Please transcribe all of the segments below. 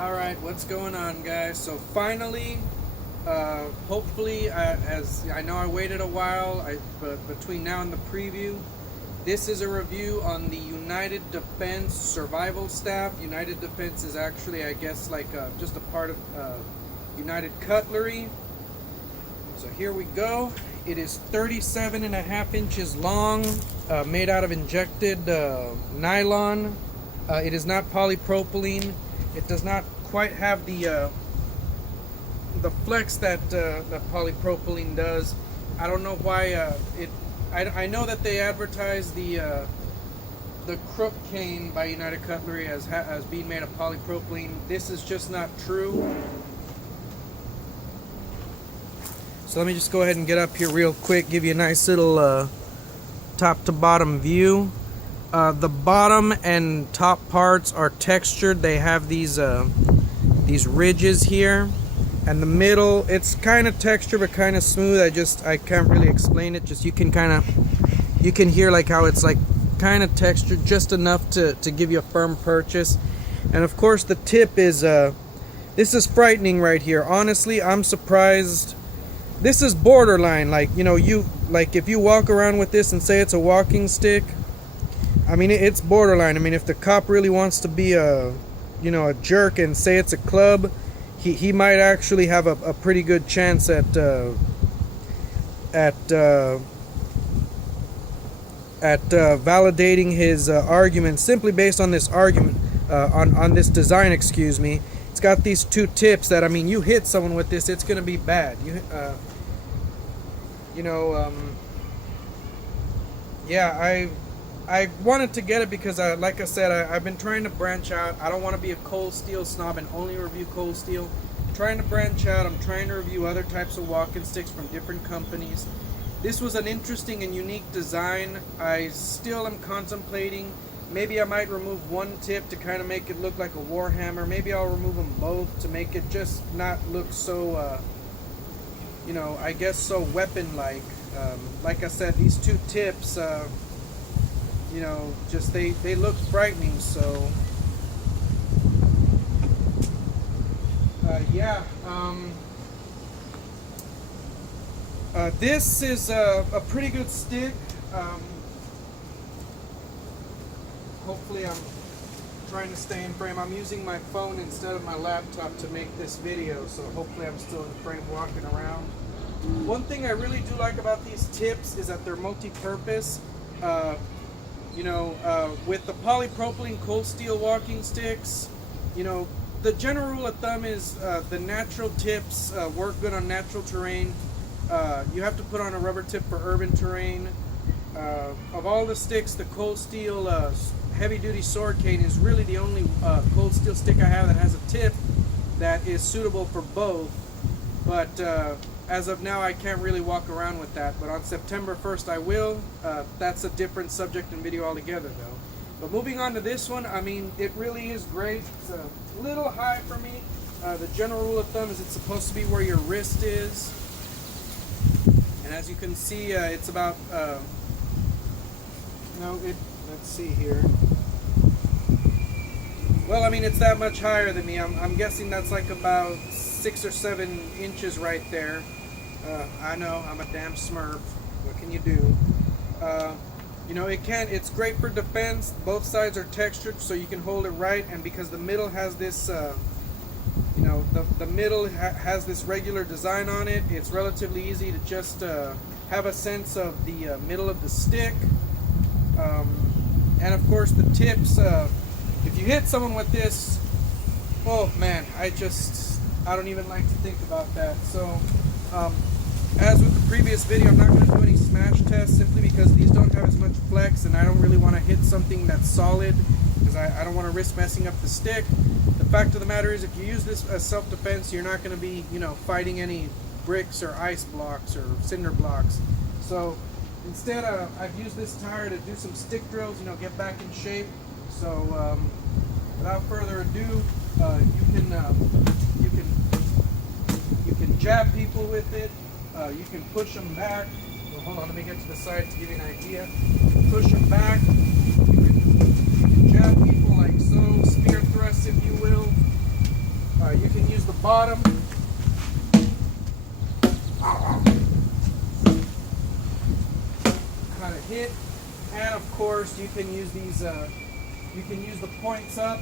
Alright, what's going on, guys? So finally, hopefully, as I know I waited a while, but between now and the preview, this is a review on the United Defense Survival Staff. United Defense is actually, I guess, like just a part of United Cutlery. So here we go. It is 37.5 inches long, made out of injected nylon. It is not polypropylene. It does not quite have the flex that polypropylene does. I don't know why I know that they advertise the crook cane by United Cutlery as being made of polypropylene. This is just not true. So let me just go ahead and get up here real quick, give you a nice little top to bottom view. The bottom and top parts are textured. They have these ridges here, and the middle, it's kind of textured but kind of smooth. I can't really explain it. Just you can hear like how it's like kind of textured just enough to give you a firm purchase. And of course the tip is this is frightening right here. Honestly, I'm surprised. This is borderline, like, you know, if you walk around with this and say it's a walking stick, I mean, it's borderline. I mean, if the cop really wants to be a jerk and say it's a club, he might actually have a pretty good chance at validating his argument simply based on this argument, on this design. Excuse me. It's got these two tips that, I mean, you hit someone with this, it's gonna be bad. Yeah, I wanted to get it because, like I said, I've been trying to branch out. I don't want to be a cold steel snob and only review cold steel. I'm trying to branch out. I'm trying to review other types of walking sticks from different companies. This was an interesting and unique design. I still am contemplating. Maybe I might remove one tip to kind of make it look like a war hammer. Maybe I'll remove them both to make it just not look so, I guess so weapon-like. Like I said, these two tips, just they look frightening. So this is a pretty good stick. Hopefully I'm trying to stay in frame. I'm using my phone instead of my laptop to make this video, so hopefully I'm still in frame walking around. One thing I really do like about these tips is that they're multi-purpose. With the polypropylene cold steel walking sticks, the general rule of thumb is the natural tips work good on natural terrain. You have to put on a rubber tip for urban terrain. Of all the sticks, the cold steel heavy-duty sword cane is really the only cold steel stick I have that has a tip that is suitable for both. But as of now, I can't really walk around with that. But on September 1st, I will. That's a different subject and video altogether, though. But moving on to this one, I mean, it really is great. It's a little high for me. The general rule of thumb is it's supposed to be where your wrist is. And as you can see, it's about, let's see here. Well, I mean, it's that much higher than me. I'm guessing that's like about 6 or 7 inches right there. I know, I'm a damn smurf. What can you do? It's great for defense. Both sides are textured so you can hold it right, and because the middle has this, the middle has this regular design on it, it's relatively easy to just have a sense of the middle of the stick. And of course the tips, if you hit someone with this, oh man, I don't even like to think about that. So, as with the previous video, I'm not going to do any smash tests simply because these don't have as much flex, and I don't really want to hit something that's solid because I don't want to risk messing up the stick. The fact of the matter is, if you use this as self-defense, you're not going to be, fighting any bricks or ice blocks or cinder blocks. So instead, I've used this tire to do some stick drills, get back in shape. So without further ado, you can jab people with it. You can push them back. Well, hold on, let me get to the side to give you an idea. Push them back. You can jab people like so, spear thrust, if you will. course, you can use these. You can use the points up.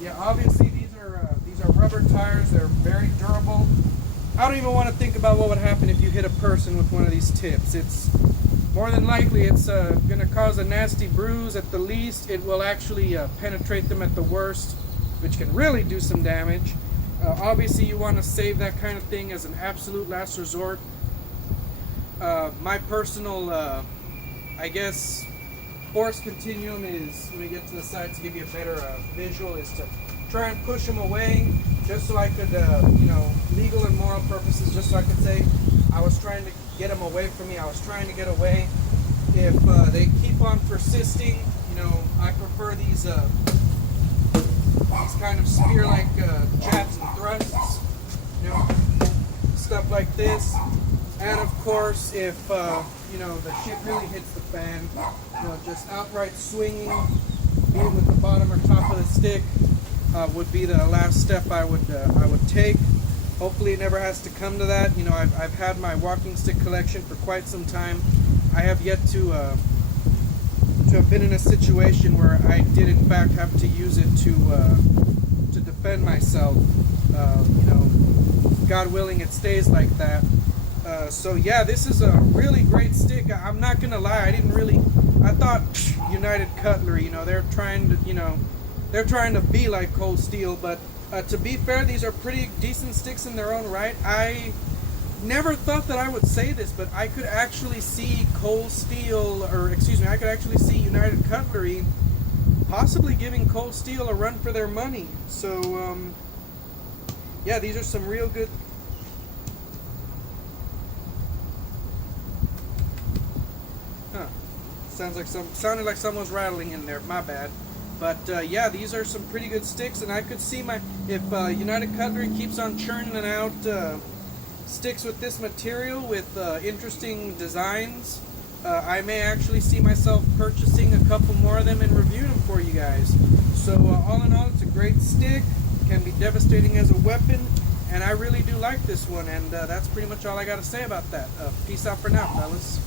Yeah, obviously these are rubber tires. They're very durable. I don't even want to think about what would happen if you hit a person with one of these tips. It's more than likely it's going to cause a nasty bruise at the least. It will actually penetrate them at the worst, which can really do some damage. Obviously, you want to save that kind of thing as an absolute last resort. My personal, I guess, force continuum is, when we get to the side to give you a better visual, is to try and push them away, just so I could, legal and moral purposes, just so I could say I was trying to get them away from me. I was trying to get away. If they keep on persisting, I prefer these kind of spear-like jabs and thrusts, stuff like this. And of course, if the shit really hits the fan, just outright swinging, be it with the bottom or top of the stick, would be the last step I would take. Hopefully, it never has to come to that. I've had my walking stick collection for quite some time. I have yet to have been in a situation where I did in fact have to use it to defend myself. God willing, it stays like that. So yeah, this is a really great stick. I'm not gonna lie, I thought United Cutlery, they're trying to be like Cold Steel, but to be fair, these are pretty decent sticks in their own right. I never thought that I would say this, but I could actually see I could actually see United Cutlery possibly giving Cold Steel a run for their money. So yeah, these are some real good. Sounded like someone's rattling in there. My bad. But yeah, these are some pretty good sticks, and I could see if United Cutlery keeps on churning out sticks with this material with interesting designs, I may actually see myself purchasing a couple more of them and reviewing them for you guys. So all in all, it's a great stick. It can be devastating as a weapon, and I really do like this one. And that's pretty much all I got to say about that. Peace out for now, fellas.